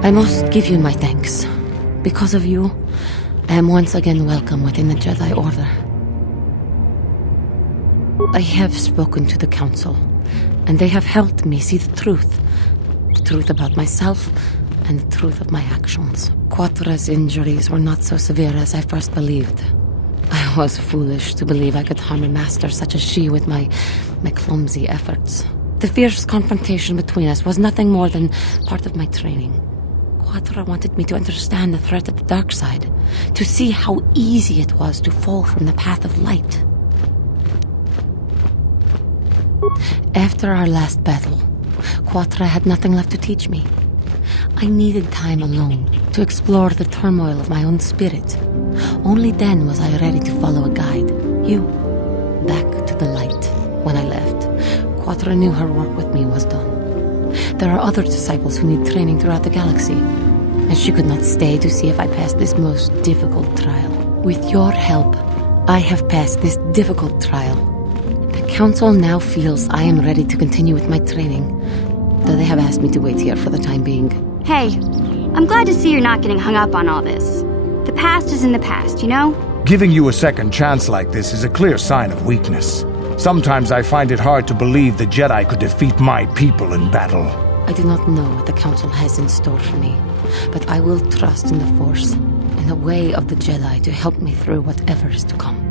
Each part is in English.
I must give you my thanks. Because of you, I am once again welcome within the Jedi Order. I have spoken to the Council, and they have helped me see the truth. The truth about myself, and the truth of my actions. Quatra's injuries were not so severe as I first believed. I was foolish to believe I could harm a master such as she with my clumsy efforts. The fierce confrontation between us was nothing more than part of my training. Quatra wanted me to understand the threat of the dark side, to see how easy it was to fall from the path of light. After our last battle, Quatra had nothing left to teach me. I needed time alone to explore the turmoil of my own spirit. Only then was I ready to follow a guide. You. Back to the light. When I left, Quatra knew her work with me was done. There are other disciples who need training throughout the galaxy, and she could not stay to see if I passed this most difficult trial. With your help, I have passed this difficult trial. The Council now feels I am ready to continue with my training, though they have asked me to wait here for the time being. Hey, I'm glad to see you're not getting hung up on all this. The past is in the past, you know? Giving you a second chance like this is a clear sign of weakness. Sometimes I find it hard to believe the Jedi could defeat my people in battle. I do not know what the Council has in store for me, but I will trust in the Force, in the way of the Jedi to help me through whatever is to come.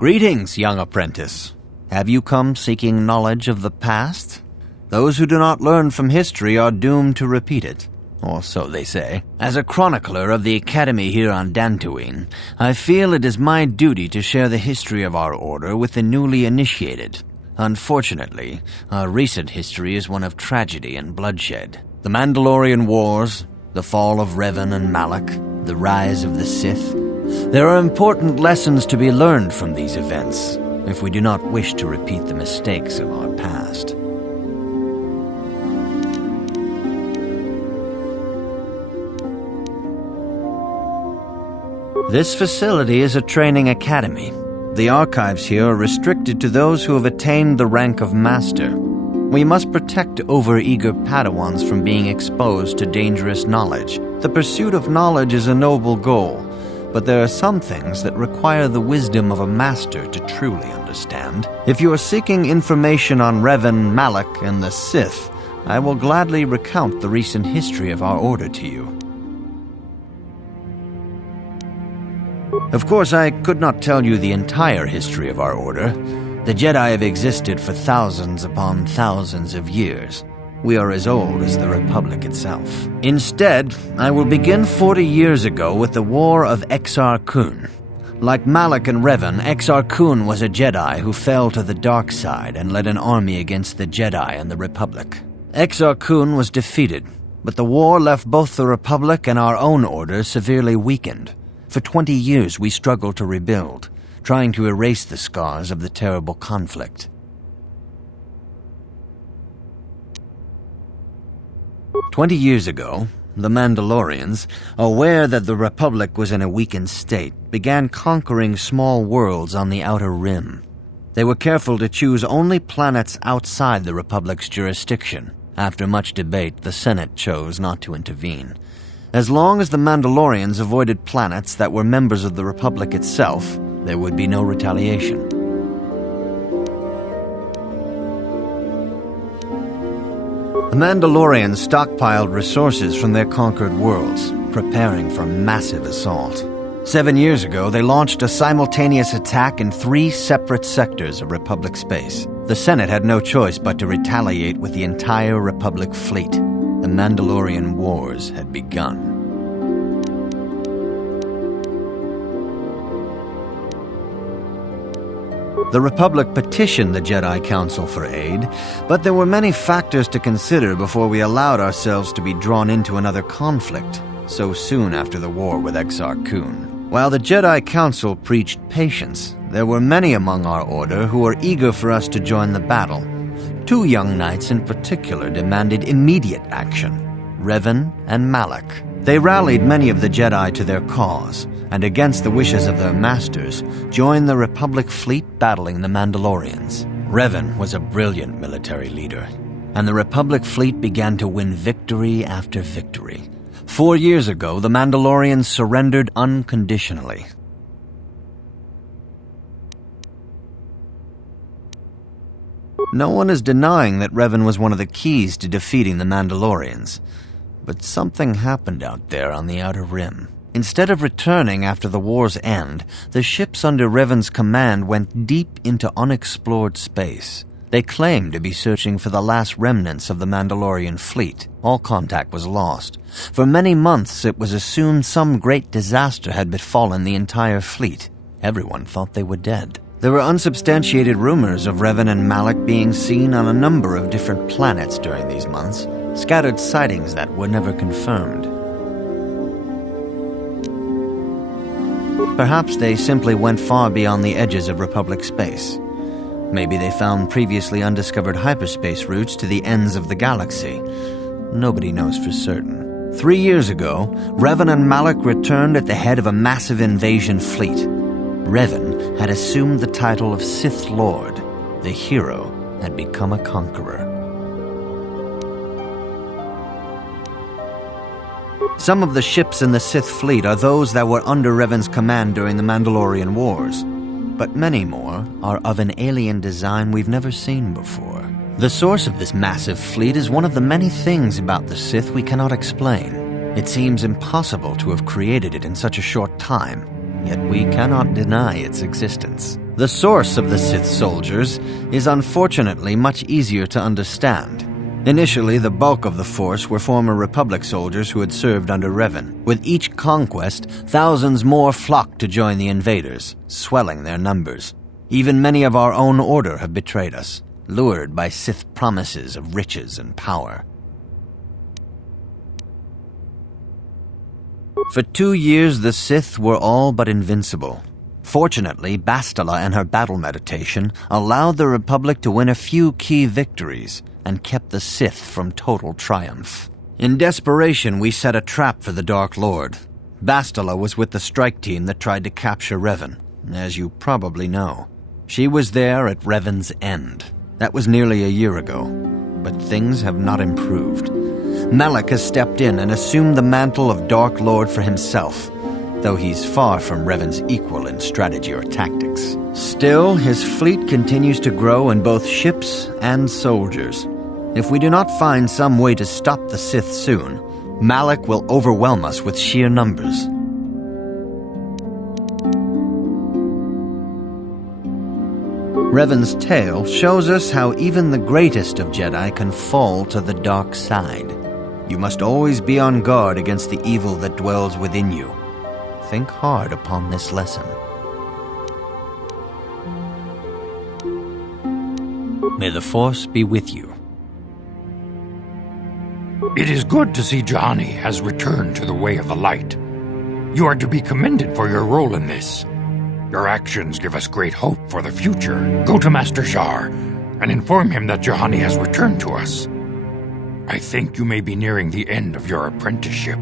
Greetings, young apprentice. Have you come seeking knowledge of the past? Those who do not learn from history are doomed to repeat it, or so they say. As a chronicler of the Academy here on Dantooine, I feel it is my duty to share the history of our order with the newly initiated. Unfortunately, our recent history is one of tragedy and bloodshed. The Mandalorian Wars, the fall of Revan and Malak, the rise of the Sith. There are important lessons to be learned from these events, if we do not wish to repeat the mistakes of our past. This facility is a training academy. The archives here are restricted to those who have attained the rank of master. We must protect overeager Padawans from being exposed to dangerous knowledge. The pursuit of knowledge is a noble goal, but there are some things that require the wisdom of a master to truly understand. If you are seeking information on Revan, Malak, and the Sith, I will gladly recount the recent history of our order to you. Of course, I could not tell you the entire history of our order. The Jedi have existed for thousands upon thousands of years. We are as old as the Republic itself. Instead, I will begin 40 years ago with the War of Exar Kun. Like Malak and Revan, Exar Kun was a Jedi who fell to the dark side and led an army against the Jedi and the Republic. Exar Kun was defeated, but the war left both the Republic and our own order severely weakened. For 20 years we struggled to rebuild, trying to erase the scars of the terrible conflict. 20 years ago, the Mandalorians, aware that the Republic was in a weakened state, began conquering small worlds on the Outer Rim. They were careful to choose only planets outside the Republic's jurisdiction. After much debate, the Senate chose not to intervene. As long as the Mandalorians avoided planets that were members of the Republic itself, there would be no retaliation. The Mandalorians stockpiled resources from their conquered worlds, preparing for massive assault. 7 years ago, they launched a simultaneous attack in 3 separate sectors of Republic space. The Senate had no choice but to retaliate with the entire Republic fleet. The Mandalorian Wars had begun. The Republic petitioned the Jedi Council for aid, but there were many factors to consider before we allowed ourselves to be drawn into another conflict so soon after the war with Exar Kun. While the Jedi Council preached patience, there were many among our order who were eager for us to join the battle. 2 young knights in particular demanded immediate action, Revan and Malak. They rallied many of the Jedi to their cause, and against the wishes of their masters, joined the Republic fleet battling the Mandalorians. Revan was a brilliant military leader, and the Republic fleet began to win victory after victory. 4 years ago, the Mandalorians surrendered unconditionally. No one is denying that Revan was one of the keys to defeating the Mandalorians. But something happened out there on the Outer Rim. Instead of returning after the war's end, the ships under Revan's command went deep into unexplored space. They claimed to be searching for the last remnants of the Mandalorian fleet. All contact was lost. For many months, it was assumed some great disaster had befallen the entire fleet. Everyone thought they were dead. There were unsubstantiated rumors of Revan and Malak being seen on a number of different planets during these months, scattered sightings that were never confirmed. Perhaps they simply went far beyond the edges of Republic space. Maybe they found previously undiscovered hyperspace routes to the ends of the galaxy. Nobody knows for certain. 3 years ago, Revan and Malak returned at the head of a massive invasion fleet. Revan had assumed the title of Sith Lord. The hero had become a conqueror. Some of the ships in the Sith fleet are those that were under Revan's command during the Mandalorian Wars, but many more are of an alien design we've never seen before. The source of this massive fleet is one of the many things about the Sith we cannot explain. It seems impossible to have created it in such a short time, yet we cannot deny its existence. The source of the Sith soldiers is unfortunately much easier to understand. Initially, the bulk of the force were former Republic soldiers who had served under Revan. With each conquest, thousands more flocked to join the invaders, swelling their numbers. Even many of our own order have betrayed us, lured by Sith promises of riches and power. For 2 years, the Sith were all but invincible. Fortunately, Bastila and her battle meditation allowed the Republic to win a few key victories and kept the Sith from total triumph. In desperation, we set a trap for the Dark Lord. Bastila was with the strike team that tried to capture Revan, as you probably know. She was there at Revan's end. That was nearly a year ago, but things have not improved. Malak has stepped in and assumed the mantle of Dark Lord for himself, though he's far from Revan's equal in strategy or tactics. Still, his fleet continues to grow in both ships and soldiers. If we do not find some way to stop the Sith soon, Malak will overwhelm us with sheer numbers. Revan's tale shows us how even the greatest of Jedi can fall to the dark side. You must always be on guard against the evil that dwells within you. Think hard upon this lesson. May the Force be with you. It is good to see Juhani has returned to the way of the light. You are to be commended for your role in this. Your actions give us great hope for the future. Go to Master Jar and inform him that Juhani has returned to us. I think you may be nearing the end of your apprenticeship.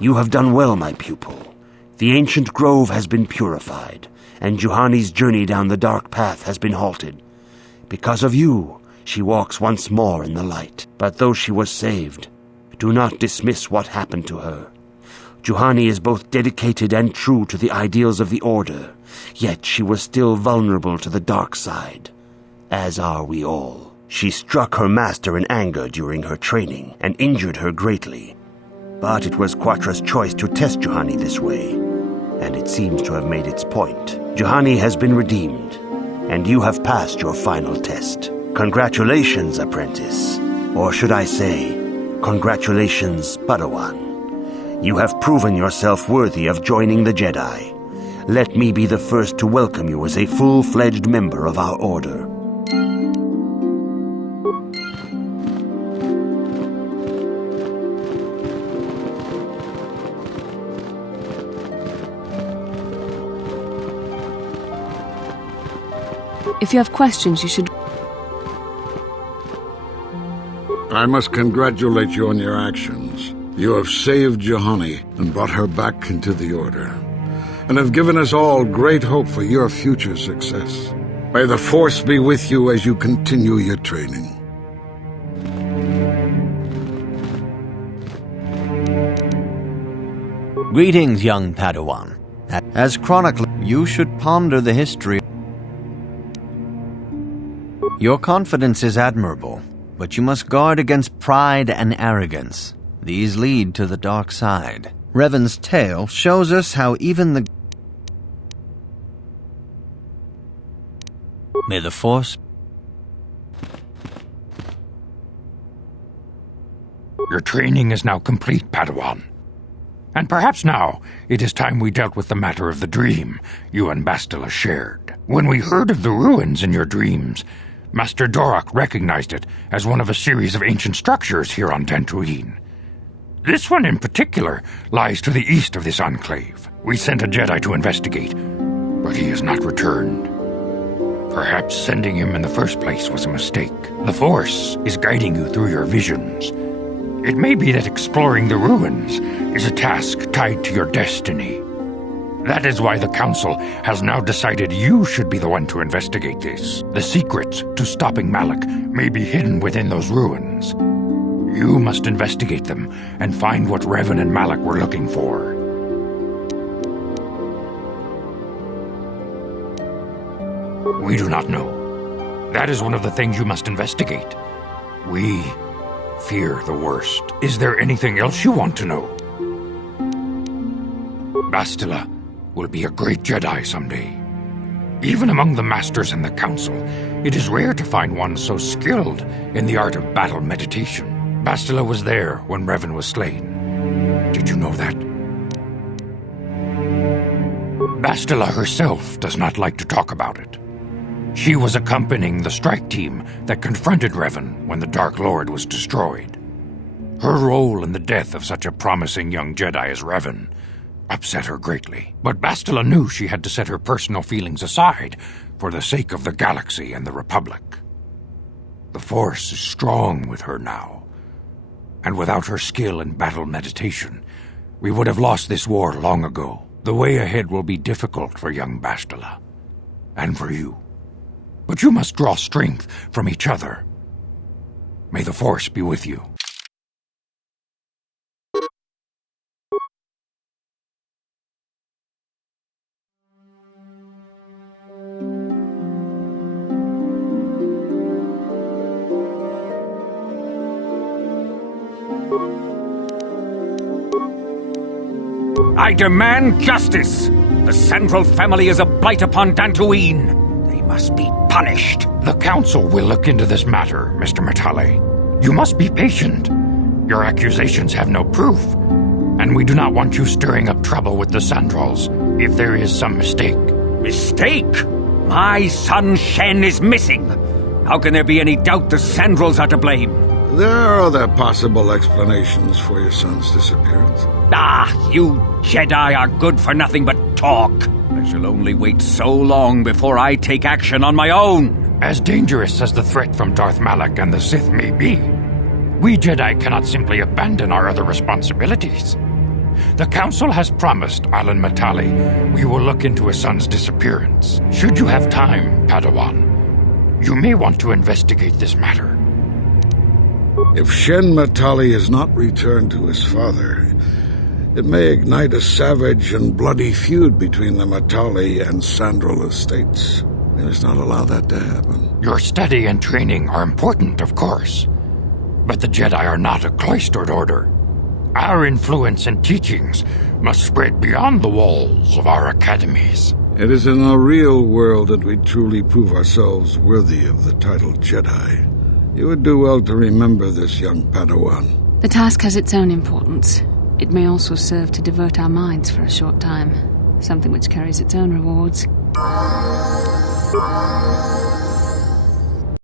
You have done well, my pupil. The ancient grove has been purified, and Juhani's journey down the dark path has been halted. Because of you, she walks once more in the light. But though she was saved, do not dismiss what happened to her. Juhani is both dedicated and true to the ideals of the Order, yet she was still vulnerable to the dark side, as are we all. She struck her master in anger during her training and injured her greatly. But it was Quatra's choice to test Juhani this way, and it seems to have made its point. Juhani has been redeemed, and you have passed your final test. Congratulations, apprentice. Or should I say, congratulations, Padawan. You have proven yourself worthy of joining the Jedi. Let me be the first to welcome you as a full-fledged member of our order. If you have questions, you should... I must congratulate you on your actions. You have saved Juhani and brought her back into the Order, and have given us all great hope for your future success. May the Force be with you as you continue your training. Greetings, young Padawan. As chronicler, you should ponder the history. Your confidence is admirable, but you must guard against pride and arrogance. These lead to the dark side. Revan's tale shows us how even the... May the Force... Your training is now complete, Padawan. And perhaps now it is time we dealt with the matter of the dream you and Bastila shared. When we heard of the ruins in your dreams, Master Dorak recognized it as one of a series of ancient structures here on Dantooine. This one in particular lies to the east of this enclave. We sent a Jedi to investigate, but he has not returned. Perhaps sending him in the first place was a mistake. The Force is guiding you through your visions. It may be that exploring the ruins is a task tied to your destiny. That is why the Council has now decided you should be the one to investigate this. The secret to stopping Malak may be hidden within those ruins. You must investigate them and find what Revan and Malak were looking for. We do not know. That is one of the things you must investigate. We fear the worst. Is there anything else you want to know? Bastila will be a great Jedi someday. Even among the Masters and the Council, it is rare to find one so skilled in the art of battle meditation. Bastila was there when Revan was slain. Did you know that? Bastila herself does not like to talk about it. She was accompanying the strike team that confronted Revan when the Dark Lord was destroyed. Her role in the death of such a promising young Jedi as Revan upset her greatly. But Bastila knew she had to set her personal feelings aside for the sake of the galaxy and the Republic. The Force is strong with her now, and without her skill in battle meditation, we would have lost this war long ago. The way ahead will be difficult for young Bastila, and for you. But you must draw strength from each other. May the Force be with you. I demand justice! The Sandral family is a blight upon Dantooine. They must be punished. The Council will look into this matter, Mr. Matale. You must be patient. Your accusations have no proof, and we do not want you stirring up trouble with the Sandrals if there is some mistake. Mistake? My son Shen is missing. How can there be any doubt the Sandrals are to blame? There are other possible explanations for your son's disappearance. Ah, you Jedi are good for nothing but talk. I shall only wait so long before I take action on my own. As dangerous as the threat from Darth Malak and the Sith may be, we Jedi cannot simply abandon our other responsibilities. The Council has promised Alhan Matale we will look into his son's disappearance. Should you have time, Padawan, you may want to investigate this matter. If Shen Matale is not returned to his father, it may ignite a savage and bloody feud between the Matale and Sandral estates. We must not allow that to happen. Your study and training are important, of course, but the Jedi are not a cloistered order. Our influence and teachings must spread beyond the walls of our academies. It is in the real world that we truly prove ourselves worthy of the title Jedi. You would do well to remember this, young Padawan. The task has its own importance. It may also serve to divert our minds for a short time, something which carries its own rewards.